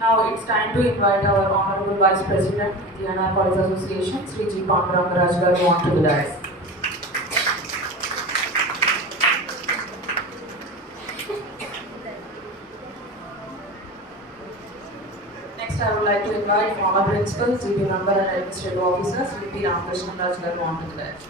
Now it's time to invite our Honorable Vice President, DNR College Association, Sri G. Pandurangaraj garu onto the dais. Next, I would like to invite former principal, GB member and administrative officer, Sri P. Ramakrishnan Raj garu onto the dais.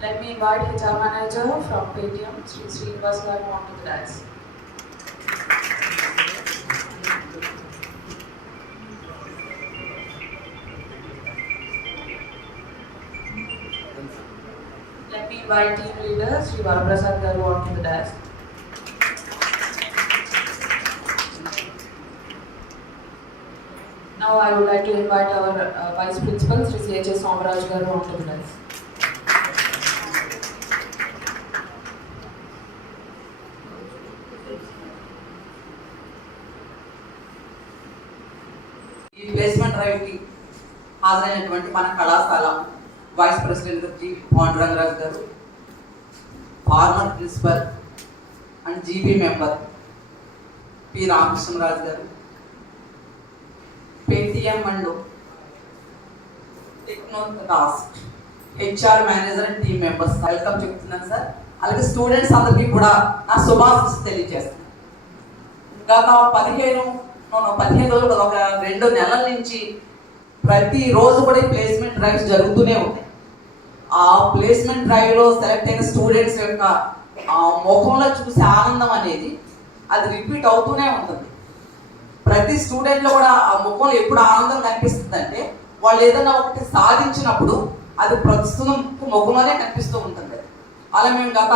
Let me invite HR manager from Paytm, Sri Srinivas garu onto the dais. Let me invite team leader Sri Varaprasad garu onto the dais. Now I would like to invite our vice principal Sri C.H.S. Somaraj garu onto the dais. ఈ placement డ్రైవ్కి హాజరైనటువంటి మన కళాశాల vice president G Pandurangaraju గారు, former principal and GB member P Ramakrishnaraju గారు, Paytm and Technotask HR manager and team members welcome చెప్తున్నాను sir. అలాగే students అందరికీ కూడా నా శుభాశీస్సులు తెలియజేస్తున్నాను. గత 15 రోజులు, ఒక 2 నెలల నుంచి ప్రతిరోజు కూడా ప్లేస్మెంట్ డ్రైవ్స్ జరుగుతూనే ఉంటాయి. ఆ ప్లేస్మెంట్ డ్రైవ్లో సెలెక్ట్ అయిన స్టూడెంట్స్ యొక్క ముఖంలో చూసే ఆనందం అనేది అది రిపీట్ అవుతూనే ఉంటుంది. ప్రతి స్టూడెంట్లో కూడా ఆ ముఖంలో ఎప్పుడు ఆనందం కనిపిస్తుంది అంటే వాళ్ళు ఏదైనా ఒకటి సాధించినప్పుడు అది ప్రస్తుతం ముఖంలోనే కనిపిస్తూ ఉంటుంది. అలా మేము గత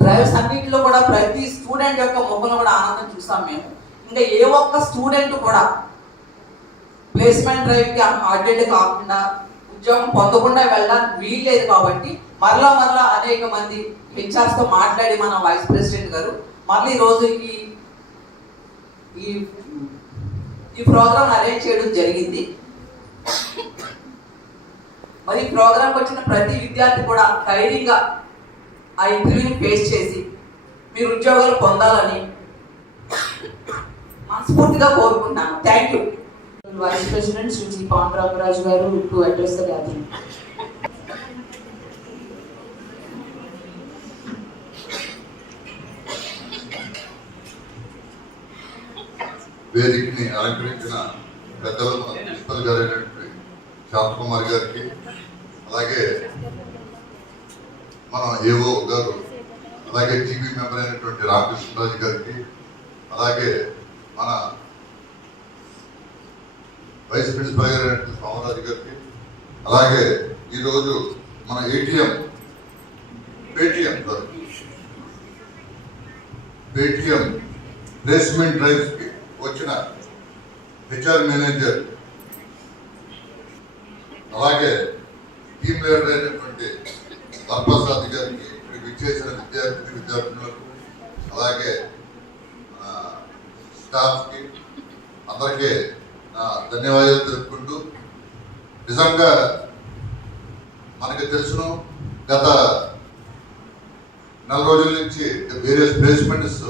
డ్రైవ్స్ అన్నింటిలో కూడా ప్రతి స్టూడెంట్ యొక్క ముఖంలో కూడా ఆనందం చూసాం మేము. ఇంకా ఏ ఒక్క స్టూడెంట్ కూడా ప్లేస్మెంట్ డ్రైవ్కి అటెండ్ కాకుండా ఉద్యోగం పొందకుండా వెళ్ళడానికి వీల్లేదు. కాబట్టి మరలా అనేక మంది హెచ్ఆర్స్తో మాట్లాడి మన వైస్ ప్రెసిడెంట్ గారు మళ్ళీ ఈరోజు ఈ ప్రోగ్రామ్ అరేంజ్ చేయడం జరిగింది. మరి ఈ ప్రోగ్రాంకి వచ్చిన ప్రతి విద్యార్థి కూడా ధైర్యంగా ఆ ఇంటర్వ్యూని ఫేస్ చేసి మీరు ఉద్యోగాలు పొందాలని మనస్ఫూర్తిగా కోరుకుంటున్నాను. Thank you. Vice President Sri G. Pandurangaraj garu to address the gathering. వేదికని అలంకరించిన పెద్దలు ప్రిన్సిపల్ గారు అయినటువంటి శాంతకుమార్ గారికి, అలాగే మన ఏఓ గారు, అలాగే జీబీ మెంబర్ అయినటువంటి రామకృష్ణరాజు గారికి, అలాగే మన వైస్ ప్రిన్సిపల్ గారు అయినటువంటి సోమరాజు గారికి, అలాగే ఈరోజు మన పేటిఎం ప్లేస్మెంట్ డ్రైవ్స్కి వచ్చిన హెచ్ఆర్ మేనేజర్, అలాగే టీమ్ లీడర్ అయినటువంటి వరప్రసాద్ గారికి, విచ్చేసిన విద్యార్థులకు, అలాగే స్టాఫ్కి అందరికీ ధన్యవాదాలు తెలుపుకుంటూ, నిజంగా మనకి తెలుసును గత 4 రోజుల నుంచి వేరియస్ ప్లేస్మెంట్స్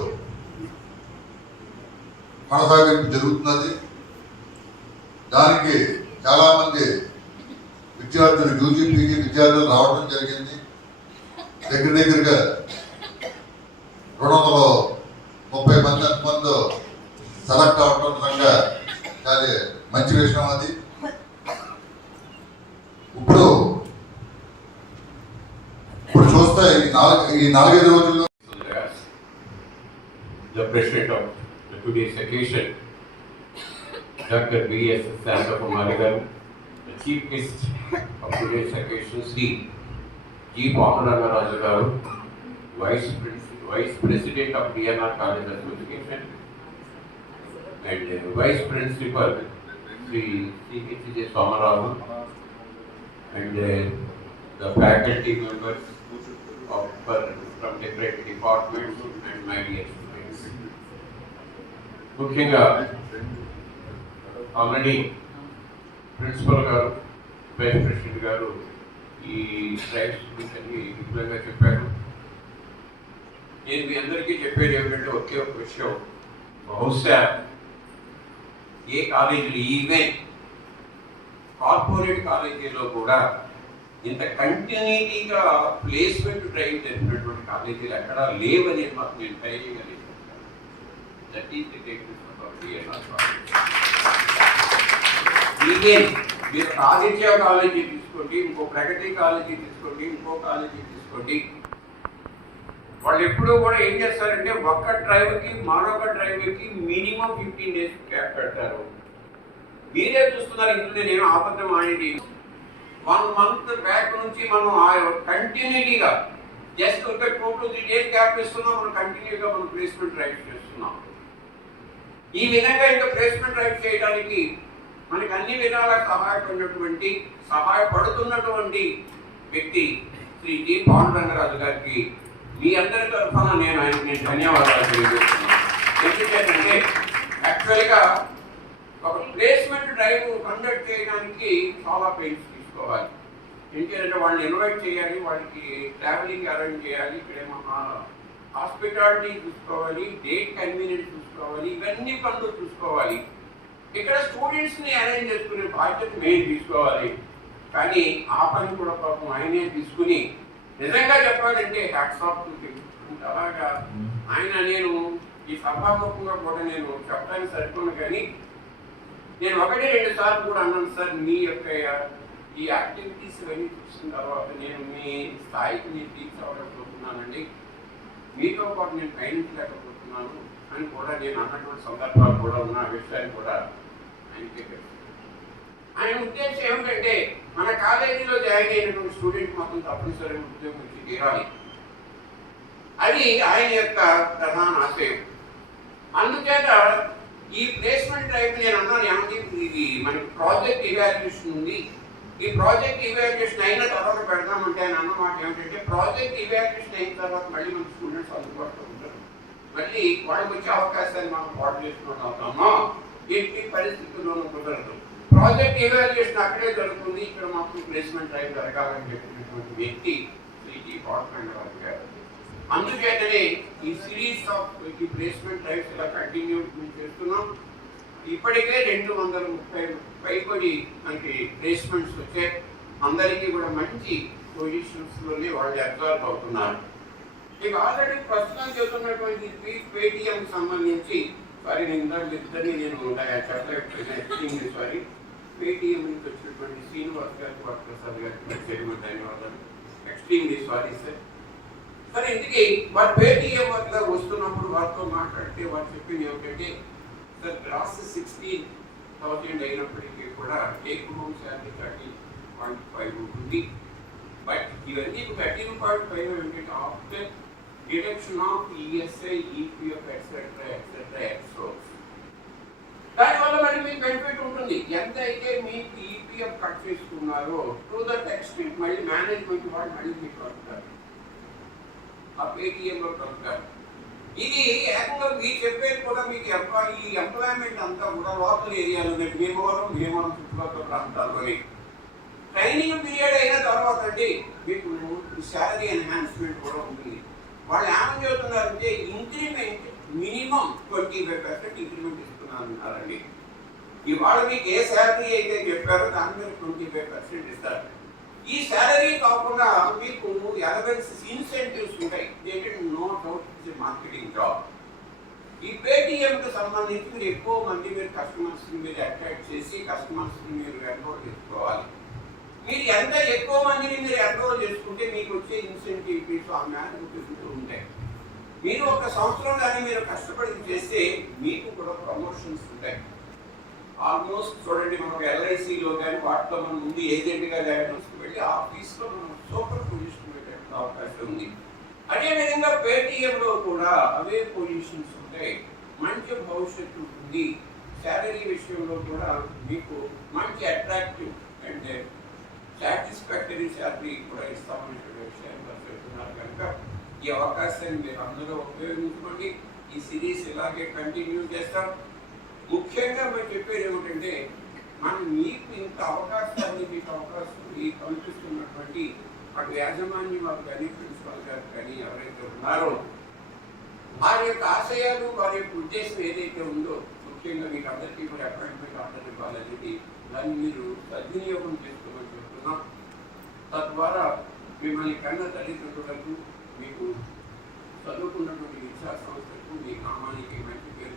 కొనసాగింపు జరుగుతున్నది. దానికి చాలామంది విద్యార్థులు, యూజీ పీజీ విద్యార్థులు రావడం జరిగింది. దగ్గరగా 230 మంది ఎంతమంది సెలెక్ట్ అవడం నిజంగా చాలా మంచి విషయం. అది ఇప్పుడు చూస్తే ఈ 4-5 రోజుల్లో the president of today's occasion, Dr. B.S. Santakumari garu, the chief guest of today's occasion, Sri G. Pandurangaraj garu, vice president of DNR College Association, and vice principal Sri C.H.S. Somaraj, and the faculty members from different departments and my dear students. ముఖ్యంగా already principal గారు, vice president గారు ఈ drives గురించి విపులంగా చెప్పారు. నేను మీ అందరికీ చెప్పేది ఏమిటంటే ఒకే ఒక విషయం, బహుశా ఏ కాలేజీలు ఈవెన్ కార్పొరేట్ కాలేజీలో కూడా ఇంత కంటిన్యూటీగా ప్లేస్మెంట్ డ్రైవ్ జరిపినటువంటి కాలేజీలు ఎక్కడా లేవని మాకు నేను ట్రై చేయగలిగాను. That is the technique even మీరు ఆదిత్య కాలేజీ తీసుకోండి, ఇంకో ప్రగతి కాలేజీ తీసుకోండి, ఇంకో కాలేజీ తీసుకోండి, వాళ్ళు ఎప్పుడూ కూడా ఏం చేస్తారంటే ఒక్క డ్రైవర్కి మరొక డ్రైవర్కి మినిమం 15 days క్యాప్ పెడతారు. మీరే చూస్తున్నారు, ఇంట్లో నేను అబద్ధం ఆడేది 1 month బ్యాక్ నుంచి మనం కంటిన్యూటీగా జస్ట్ ఒక 2 to 3 days క్యాప్ ఇస్తున్నాం, మనం కంటిన్యూగా మనం ప్లేస్మెంట్ డ్రైవ్ చేస్తున్నాం. ఈ విధంగా ఇంకా ప్లేస్మెంట్ డ్రైవ్ చేయడానికి మనకి అన్ని విధాలా సహాయపడుతున్నటువంటి వ్యక్తి శ్రీ జి పాండురంగరాజు గారికి మీ అందరి తరఫున నేను ఆయనకి ధన్యవాదాలు తెలియజేస్తున్నాను. ఎందుకంటే యాక్చువల్గా ఒక ప్లేస్మెంట్ డ్రైవ్ కండక్ట్ చేయడానికి చాలా పెయిన్స్ తీసుకోవాలి. ఎందుకంటే వాళ్ళని ఇన్వైట్ చేయాలి, వాళ్ళకి ట్రావెలింగ్ అరేంజ్ చేయాలి, ఇక్కడేమో హాస్పిటాలిటీ చూసుకోవాలి, డేట్ కన్వీనియన్స్ చూసుకోవాలి, ఇవన్నీ పనులు చూసుకోవాలి. ఇక్కడ స్టూడెంట్స్ని అరేంజ్ చేసుకునే బాధ్యత మేము తీసుకోవాలి. కానీ ఆ పని కూడా పాపం ఆయనే తీసుకుని నిజంగా చెప్పాలంటే హ్యాట్స్ ఆఫ్ టు హిమ్. అలాగా ఆయన నేను ఈ సభాముఖంగా కూడా నేను చెప్పడానికి సరిపోను, కానీ నేను 1-2 సార్లు కూడా అన్నాను, సార్ మీ యొక్క ఈ యాక్టివిటీస్ ఇవన్నీ చూసిన తర్వాత నేను మీ స్థాయికి నేను రీచ్ అవ్వలేకపోతున్నానండి, మీతో పాటు నేను పయనించలేకపోతున్నాను అని కూడా నేను అన్నటువంటి సందర్భాలు కూడా ఉన్న విషయాన్ని కూడా ఆయనకే తెలుసు. ఆయన ఉద్దేశం ఏమిటంటే మన కాలేజీలో జాయిన్ అయినటువంటి స్టూడెంట్ మొత్తం తప్పనిసరిగా ఉద్యోగం ఇచ్చి తీరాలి, అది ఆయన యొక్క ప్రధాన ఆశయం. అందుచేత ఈ ప్లేస్మెంట్ డ్రైవ్ నేను అన్నాను, ఏమంటే ఇది మనకి ప్రాజెక్ట్ ఇవాల్యుయేషన్ ఉంది, ఈ ప్రాజెక్ట్ ఇవాల్యుయేషన్ అయిన తర్వాత పెడదామంటే ఆయన అన్నమాట ఏమిటంటే ప్రాజెక్ట్ ఇవాల్యుయేషన్ అయిన తర్వాత మళ్ళీ మన స్టూడెంట్స్ అందుబాటులో ఉంటారు, మళ్ళీ వాళ్ళకి వచ్చే అవకాశాన్ని మనం పాటు చేసుకుని అవుతామో ఎట్టి పరిస్థితుల్లోనూ కుదరదు. ప్రాజెక్ట్ ఇవాల్యుయేషన్ అక్కడే జరుగుతుంది, ఇక్కడ మాకు ప్లేస్మెంట్ డ్రైవ్ జరగాలని చెప్పినటువంటి వ్యక్తి శ్రీ జి పాండురంగరాజు గారు. అందుచేతనే ఈ సిరీస్ ఆఫ్ ఈ ప్లేస్మెంట్ డ్రైవ్స్ ఇలా కంటిన్యూ చేస్తున్నాం. ఇప్పటికే 230 పైబడి మనకి ప్లేస్మెంట్స్ వచ్చే అందరికీ కూడా మంచి పొజిషన్స్లోనే వాళ్ళు అబ్జర్వ్ అవుతున్నారు. ఇక ఆల్రెడీ ప్రస్తుతం చెబుతున్నటువంటి పేటీఎంకి సంబంధించి సారీ నేను ఇద్దరిని నేను చెప్పలేదు, సారీ పేటీఎం నుంచి వచ్చినటువంటి శ్రీనివాస్ గారికి వరప్రసాద్ గారికి ప్రత్యేకమైన ధన్యవాదాలు. Extremely sorry sir. సరే, ఇందుకే వారు పేటీఎం వద్ద వస్తున్నప్పుడు వారితో మాట్లాడితే వారు చెప్పింది ఏమిటంటే సార్ గ్రాస్ 16,000 అయినప్పటికీ కూడా టేక్ హోమ్ శాలరీ 30.5 ఉంటుంది. బట్ ఇవన్నీ 13.5 ఏంటంటే after deduction of ESI, EPF etcetera etcetera ఎక్సోర్స్. దానివల్ల మళ్ళీ మీకు బెనిఫిట్ ఉంటుంది. ఎంత అయితే మీకు ఈపీఎఫ్ కట్ చేసుకున్నారో టు దట్ ఎక్స్టెంట్ మళ్ళీ మేనేజ్మెంట్ వాళ్ళు మళ్ళీ మీకు కలుపుతారు, ఆ పేటీఎంలో కలుపుతారు. ఇది ఏకంగా మీరు చెప్పేది కూడా మీకు ఈ ఎంప్లాయ్మెంట్ అంతా కూడా లోకల్ ఏరియాలో భీమవరం చుట్టుపక్కల ప్రాంతాల్లోనే ట్రైనింగ్ పీరియడ్ అయిన తర్వాత అండి మీకు శాలరీ ఎన్హాన్స్మెంట్ కూడా ఉంటుంది. వాళ్ళు ఏమని చెబుతున్నారంటే ఇంక్రిమెంట్ మినిమం 25% ఇంక్రిమెంట్ ఇస్తున్నారండి. ఇవాళ మీకు ఏ శాలరీ అయితే చెప్పారో దాని మీద 25% ఇస్తారు. ఈ శాలరీ కాకుండా మీకు ఎలవెన్స్ ఇన్సెంటివ్స్ ఉంటాయి. No doubt it's marketing job. ఈ పేటీఎంకి సంబంధించి మీరు ఎక్కువ మంది మీరు కస్టమర్స్ని మీరు అట్రాక్ట్ చేసి కస్టమర్స్ని మీరు ఎన్రోల్ చేసుకోవాలి. మీరు ఎంత ఎక్కువ మందిని మీరు ఎన్రోల్ చేసుకుంటే మీకు వచ్చే ఇన్సెంటివ్స్ ఆ మేరకు ఉంటాయి. మీరు ఒక సంవత్సరం కానీ మీరు కష్టపడి చేస్తే మీకు కూడా ప్రమోషన్స్ ఉంటాయి. ఆల్మోస్ట్ చూడండి, మనం ఎల్ఐసిలో కానీ వాటిలో మనం ముందు ఏజెంట్గా జాయిన్ వెళ్ళి ఆ ఆఫీస్లో మనం సూపర్ పొజిషన్ పెట్టే అవకాశం ఉంది. అదేవిధంగా పేటీఎంలో కూడా అవే పొజిషన్స్ ఉంటాయి, మంచి భవిష్యత్తు ఉంటుంది. శాలరీ విషయంలో కూడా మీకు మంచి అట్రాక్టివ్ అండ్ సాటిస్ఫాక్టరీ శాలరీ కూడా ఇస్తామని విషయాన్ని చెప్తున్నారు. కనుక ఈ అవకాశాన్ని మీరు అందరూ ఉపయోగించుకోండి. ఈ సిరీస్ ఇలాగే కంటిన్యూ చేస్తాం. ముఖ్యంగా మేము చెప్పేది ఏమిటంటే మనం మీకు ఇంత అవకాశాన్ని మీకు కల్పిస్తున్నటువంటి అటు యాజమాన్యం వారు కానీ ప్రిన్సిపాల్ గారు కానీ ఎవరైతే ఉన్నారో వారి యొక్క ఆశయాలు, వారి యొక్క ఉద్దేశం ఏదైతే ఉందో, ముఖ్యంగా మీకు అందరికీ కూడా అపాయింట్మెంట్ ఆర్డర్ ఇవ్వాలనేది, దాన్ని మీరు సద్వినియోగం చేసుకోమని చెప్తున్నాం. తద్వారా మిమ్మల్ని కన్న తల్లిదండ్రులకు, మీకు చదువుకున్నటువంటి విద్యా సంస్థలకు, మీ గ్రామానికి మంచి పేరు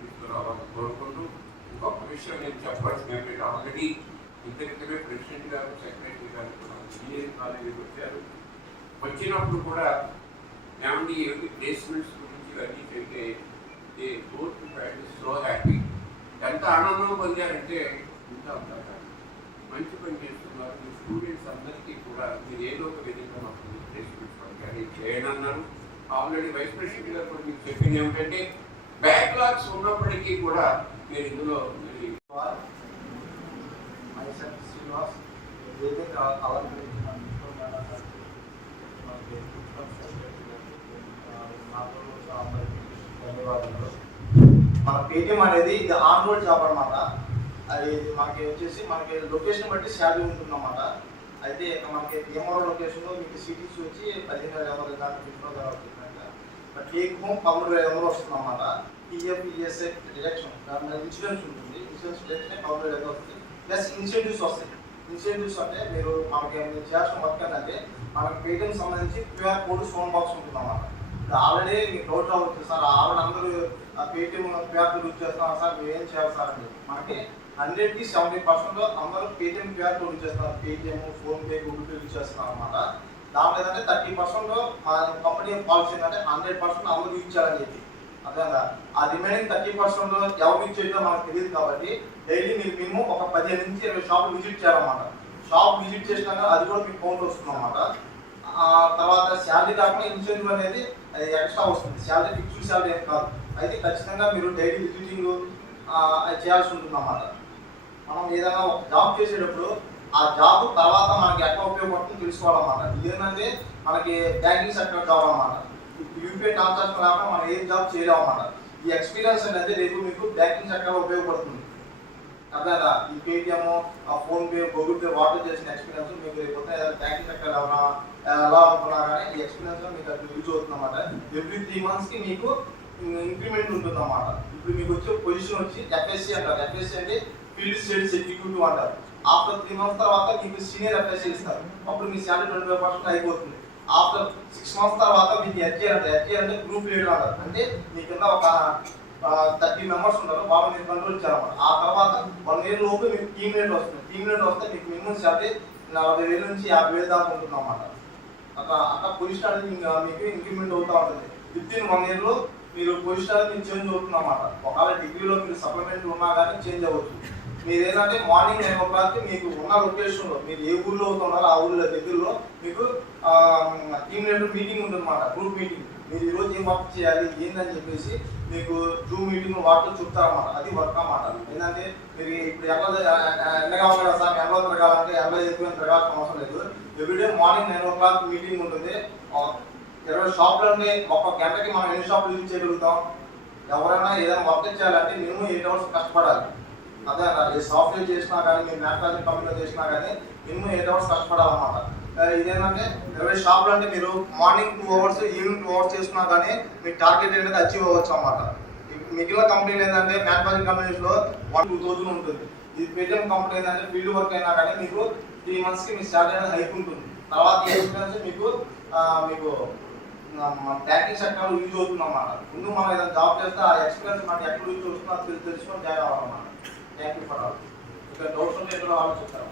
తీసుకురావాలని కోరుకుంటూ, ఇంకొక విషయం నేను చెప్పాల్సిన ఏంటంటే, ఆల్రెడీ ఇంతకితమే ప్రెసిడెంట్ గారు, సెక్రటరీ గారు కూడా ఇంజనీరింగ్ కాలేజీకి వచ్చారు. వచ్చినప్పుడు కూడా ఏమండి ఏమిటి ప్లేస్మెంట్స్ గురించి అన్నీ చెప్తే దే బోత్ సో హ్యాపీ. ఎంత ఆనందం పొందారంటే ఇంత అంతా మంచి పని చేస్తున్నారు. మీ స్టూడెంట్స్ అందరికీ కూడా మీరు ఏదో ఒక విధంగా మాకు ప్లేస్మెంట్స్ పంపారు చేయడం అన్నారు. ఆల్రెడీ వైస్ ప్రెసిడెంట్ గారు కూడా మీకు చెప్పింది ఏమిటంటే, బ్యాక్లాగ్స్ ఉన్నప్పటికీ కూడా మీరు ఇందులో ధన్యవాదాలు. మన పేటిఎం అనేది ఇది ఆన్ రోడ్ జాబ్ అనమాట. అది మనకి వచ్చేసి మనకి లొకేషన్ బట్టి శాలరీ ఉంటుందన్నమాట. అయితే మనకి భీమవరం లొకేషన్లో మీకు సిటీస్ వచ్చి 15,500 దాకా 20,000 బట్ టేక్ హోమ్ 13,500 వస్తుంది అన్నమాట. పిఎఫ్ ఈఎస్ఐ డిడక్షన్ దాని మీద ఇన్సూరెన్స్ ఉంటుంది. ఇన్సూరెన్స్ డిడక్షన్ 13,500 వస్తుంది. ప్లస్ ఇన్సెంటివ్స్ వస్తాయి. ఇన్సెంటివ్స్ అంటే మీరు చేయాల్సిన వర్క్ అంటే మనకి పేటిఎం సంబంధించి క్యూఆర్ కోడ్ ఫోన్ బాక్స్ ఉంటుంది అన్నమాట. ఆల్రెడీ మీకు డౌట్ రావచ్చు సార్, ఆల్రెడీ అందరూ పేటిఎం క్యూఆర్ కోడ్ యూజ్ చేస్తున్నారు సార్, మీరు ఏం చేయాలి సార్ అంటే, మనకి 100కి 70% అందరూ పేటిఎం క్యూఆర్ కోడ్ యూజ్ చేస్తున్నారు. Paytm, PhonePe, Google pay use చేస్తున్నారు అనమాట. దాంట్లో ఏంటంటే 30% మా కంపెనీ పాలసీ ఏంటంటే 100% అందరూ యూజ్ చేయాలని చెప్పి. అదే ఆ రిమైనింగ్ 30% ఎవరు యూజ్ చేయడం మనకు తెలియదు కాబట్టి డైలీ మీరు మినిమం ఒక 15 నుంచి 20 షాపులు విజిట్ చేయాలన్నమాట. షాప్ విజిట్ చేసినాక అది కూడా మీకు కౌంట్ వస్తుంది అన్నమాట. తర్వాత శాలరీ కాకుండా ఇన్సెంటివ్ అనేది అది ఎక్స్ట్రా వస్తుంది. శాలరీ ఫిక్స్డ్ శాలరీ ఏం కాదు. అయితే ఖచ్చితంగా మీరు డైలీ విజిటింగ్ అది చేయాల్సి ఉంటుంది అన్నమాట. మనం ఏదైనా ఒక జాబ్ చేసేటప్పుడు ఆ జాబ్ తర్వాత మనకి ఎట్లా ఉపయోగపడుతుందో తెలుసుకోవాలన్నమాట. ఇదేంటంటే మనకి బ్యాంకింగ్ సెక్టర్ జాబ్ అన్నమాట. యూపీఐ ట్రాన్సాక్షన్ లేకుండా మనం ఏం జాబ్ చేయలేము అన్నమాట. ఈ ఎక్స్పీరియన్స్ అనేది రేపు మీకు బ్యాంకింగ్ సెక్టర్లో ఉపయోగపడుతుంది. అదే ఈ Paytm, PhonePe, Google pay water చేసిన ఎక్స్పీరియన్స్ మీకు రేపు బ్యాంకింగ్ సెక్టర్ ఎలా అనుకున్నా కానీ ఈ ఎక్స్పీరియన్స్ మీకు అది యూజ్ అవుతుంది అన్నమాట. ఎవ్రీ 3 monthsకి మీకు ఇంక్రిమెంట్ ఉంటుంది అన్నమాట. ఇప్పుడు మీకు వచ్చే పొజిషన్ వచ్చి ఎఫ్ఎస్సి అంటారు. ఎఫ్ఎస్సి అంటే ఫీల్డ్ స్టడీస్ ఎగ్జిక్యూటివ్ అంటారు. ఆఫ్టర్ 3 months తర్వాత మీకు సీనియర్ ఎఫ్ఎస్సి ఇస్తారు. అప్పుడు మీ శాలరీ 25% అయిపోతుంది. ఆఫ్టర్ 6 months తర్వాత మీకు హెచ్ఏఆర్ అంటారు. హెచ్ఏఆర్ అంటే గ్రూప్ లీడర్ అంటారు. అంటే మీ కింద ఒక 30 members ఉంటారు, వాళ్ళు మీరు కంట్రోల్ చేయాలన్నమాట. ఆ తర్వాత 1 year లోపు మీకు టీమ్ లీడర్ వస్తుంది. టీమ్ లీడర్ వస్తే మీకు మినిమం శాలరీ 40,000 నుంచి 50,000 దాకా ఉంటుంది అన్నమాట. అట్లా పొజిషన్ అనేది మీకు ఇంక్రిమెంట్ అవుతూ ఉంటుంది. వితిన్ 1 year లో మీరు పొజిషన్ అనేది మీకు చేంజ్ అవుతుంది అన్నమాట. ఒకవేళ డిగ్రీలో మీరు సప్లిమెంట్ ఉన్నా కానీ చేంజ్ అవ్వచ్చు. మీరు ఏంటంటే మార్నింగ్ 9 o'clock మీకు ఉన్న లొకేషన్లో మీరు ఏ ఊళ్ళో అవుతున్నారో ఆ ఊళ్ళో దగ్గరలో మీకు టీమ్ లీడర్ మీటింగ్ ఉంటుంది అన్నమాట. Group meeting. మీరు ఈరోజు ఏం వర్క్ చేయాలి ఏందని చెప్పేసి మీకు జూమ్ మీటింగ్ వాటిలో చెప్తారన్నమాట. అది వర్క్ అన్నమాట. ఏంటంటే మీరు ఇప్పుడు ఎండగా ఉంది కదా సార్, ఎండలో తిరగాలంటే ఎండలో ఎక్కువ తిరగాల్సిన అవసరం లేదు. ఎవ్రీడే మార్నింగ్ 9 o'clock మీటింగ్ ఉంటుంది. 20 షాపులన్నీ ఒక్క గంటకి మనం ఎన్ని షాపులు యూజ్ చేయగలుగుతాం? ఎవరైనా ఏదైనా వర్క్ చేయాలంటే మినిమం 8 hours కష్టపడాలి. అదే ఏ సాఫ్ట్వేర్ చేసినా కానీ మీరు మ్యానుఫ్యాక్చరింగ్ కంపెనీలో చేసినా కానీ మినిమం 8 hours కష్టపడాలన్నమాట. ఇదేంటంటే 20 షాపులు అంటే మీరు మార్నింగ్ 2 hours ఈవినింగ్ 2 hours చేసుకున్నా కానీ మీ టార్గెట్ అనేది అచీవ్ అవ్వచ్చు అన్నమాట. మిగిలిన కంపెనీలు ఏంటంటే మ్యానుఫ్యాక్చరింగ్ కంపెనీస్లో 1-2,000 ఉంటుంది. ఇది పేటిఎం కంపెనీ ఏంటంటే ఫీల్డ్ వర్క్ అయినా కానీ మీకు 3 monthsకి మీ శాలరీ అనేది హైక్ ఉంటుంది. తర్వాత ఈ ఎక్స్పీరియన్స్ మీకు బ్యాంకింగ్ సెక్టర్లో యూజ్ అవుతుంది అన్నమాట. ముందు మనం ఏదైనా జాబ్ చేస్తే ఆ ఎక్స్పీరియన్స్ మనకి ఎక్కడ యూజ్ అవుతుందో తెలుసుకొని జాయిన్ అవ్వాలన్నమాట. Thank you for all. ఇక్కడ డౌట్స్ ఉంటే ఇక్కడ ఆలోచిస్తాను.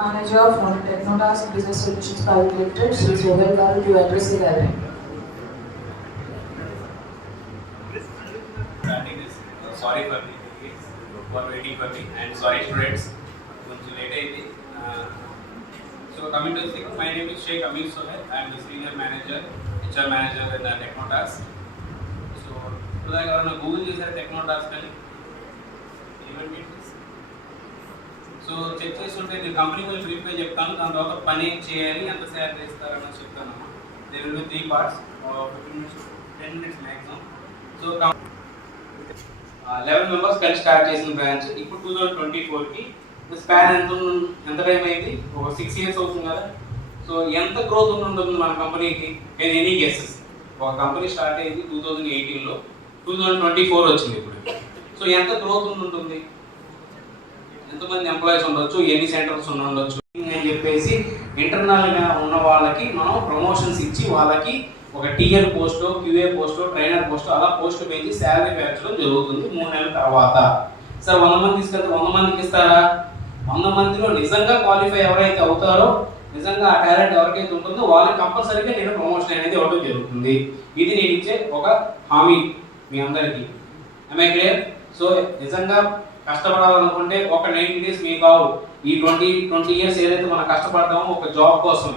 Manager from Technotask Business Solutions Private Limited, Sri Sohail Garu, to address the gathering. Starting this, sorry for waiting for me, and sorry students, కొంచెం late అయింది. So coming to the thing, my name is Sheikh Amir Sohail. I am the senior manager, HR manager in Technotask. So ఇప్పుడు దాకా ఎవరైనా Google చేశారు Technotask అని? So check చేస్తుంటే నేను company గురించి బ్రీఫ్గా చెప్తాను. దాని తర్వాత పని చేయాలి, ఎంత శాలరీ ఇస్తారని చెప్తాను. There will be 3 parts, 15 minutes, 10 minutes maximum. So 11 members కలిసి స్టార్ట్ చేసిన బ్రాంచ్ ఇప్పుడు 2024కి స్పాన్ ఎంత టైం అయింది? ఒక 6 years అవుతుంది కదా. సో ఎంత గ్రోత్ ఉంటుంది మన కంపెనీకి? Any guesses? ఒక కంపెనీ స్టార్ట్ అయింది 2018లో, 2024 వచ్చింది ఇప్పుడు. సో ఎంత గ్రోత్ ఉంటుంది, ఎంతమంది ఎంప్లాయీస్ ఉండొచ్చు, ఎన్ని సెంటర్స్ ఉండొచ్చు అని చెప్పేసి ఇంటర్నల్గా ఉన్న వాళ్ళకి మనం ప్రమోషన్స్ ఇచ్చి వాళ్ళకి ఒక టీఎల్ పోస్టో, క్యూఏ పోస్టో, ట్రైనర్ పోస్టో అలా పోస్ట్ పెంచి శాలరీ పెంచడం జరుగుతుంది 3 నెలల తర్వాత. సార్ 100 మంది తీసుకెళ్తే 100 మందికి ఇస్తారా? 100 మందిలో నిజంగా క్వాలిఫై ఎవరైతే అవుతారో, నిజంగా ఆ టాలెంట్ ఎవరికైతే ఉంటుందో వాళ్ళకి కంపల్సరీగా నేను ప్రమోషన్ అనేది ఇవ్వడం జరుగుతుంది. ఇది నేను ఇచ్చే ఒక హామీ మీ అందరికీ. I clear? సో నిజంగా కష్టపడాలనుకుంటే ఒక 90 డేస్ మీకు కావు. ఈ 20 ఇయర్స్ ఏదైతే మనం కష్టపడతామో ఒక జాబ్ కోసం,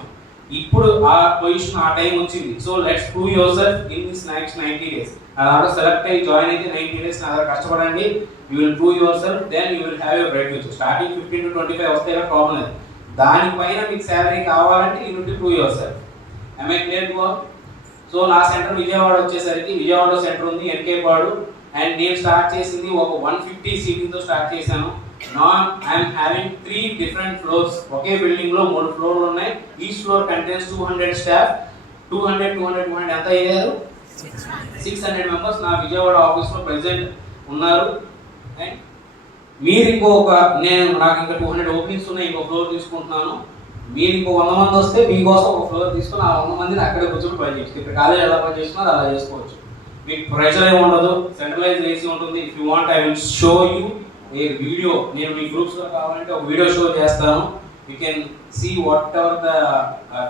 ఇప్పుడు ఆ పొజిషన్ ఆ టైం వచ్చింది. So let's prove yourself in this next 90 days. అలా సెలెక్ట్ అయ్యి జాయిన్ అయితే 90 డేస్ అలా కష్టపడండి. You will prove yourself, then you will have a bright future. Starting 15 to 25 వస్తే ప్రాబ్లం లేదు. దానిపైన మీకు శాలరీ కావాలంటే you will prove your self. I clear to all? So నా సెంటర్ విజయవాడ వచ్చేసరికి, విజయవాడలో సెంటర్ ఉంది ఎన్కేపాడు, అండ్ నేను స్టార్ట్ చేసింది ఒక 150 సీటింగ్తో స్టార్ట్ చేశాను. నా I'm having 3 different floors. Okay building లో 3 ఫ్లోర్లు ఉన్నాయి. Each floor contains 200 staff. 200 ఎంత అయ్యారు? 600 మెంబర్స్ నా విజయవాడ ఆఫీస్ లో ప్రెసెంట్ ఉన్నారు. అండ్ మీరు నాకు ఇంకా 200 ఓపెనింగ్స్ ఉన్నాయి, ఇంకో ఫ్లోర్ తీసుకుంటున్నాను. మీరు ఇంకో 100 మంది వస్తే మీకోసం ఒక ఫ్లోర్ తీసుకుని ఆ 100 మందిని అక్కడే కూర్చొని పని చేస్తుంది. ఇక్కడ కాలేజ్ ఎలా పని చేస్తున్నారు అలా చేసుకోవచ్చు. మీకు ప్రెషర్ ఏమి ఉండదు, సెంట్రలైజ్ చేసి ఉంటుంది. If you want I will show you a video. నేను మీ గ్రూప్స్లో కావాలంటే ఒక వీడియో షో చేస్తాను. You can see whatever the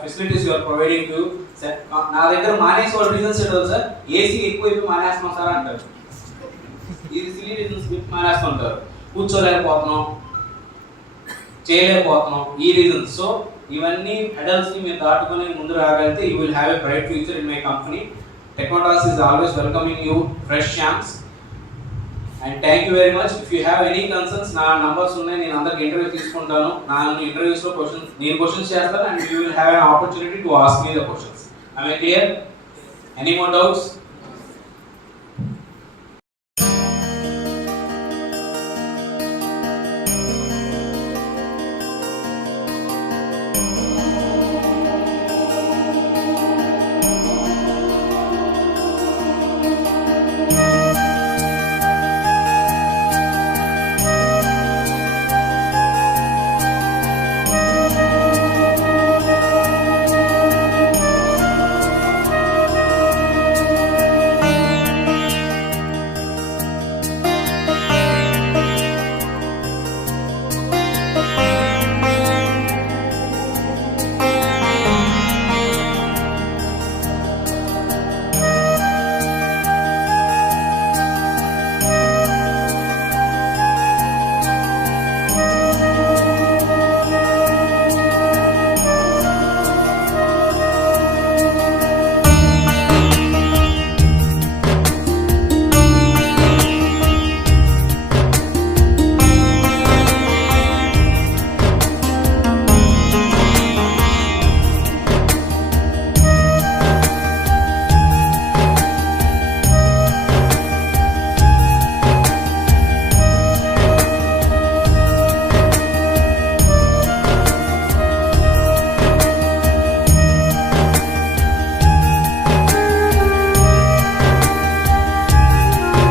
facilities you're providing to. నా దగ్గర మానేసి వాళ్ళ రీజన్స్ ఏంటో సార్, ఏసీ ఎక్కువైపోయి మానేస్తున్నాం సార్ అంటారు. ఇది సిలీ రీజన్స్ మానేస్తుంటారు. కూర్చోలేకపోతున్నాం, చేయలేకపోతున్నాం, ఈ రీజన్స్. సో ఇవన్నీ అడల్ట్స్ ని మీరు దాటుకొని ముందు రాగలిగితే you will have a bright future in my company. Technotas is always welcoming you fresh chance. And thank you very much. If you have any concerns, నా numbers ఉన్నాయి, నేను అందరికి ఇంటర్వ్యూ తీసుకుంటాను. నా ఇంటర్వ్యూస్లో క్వశ్చన్స్ చేస్తాను, and you will have an opportunity to ask me the questions. I clear? Any more doubts?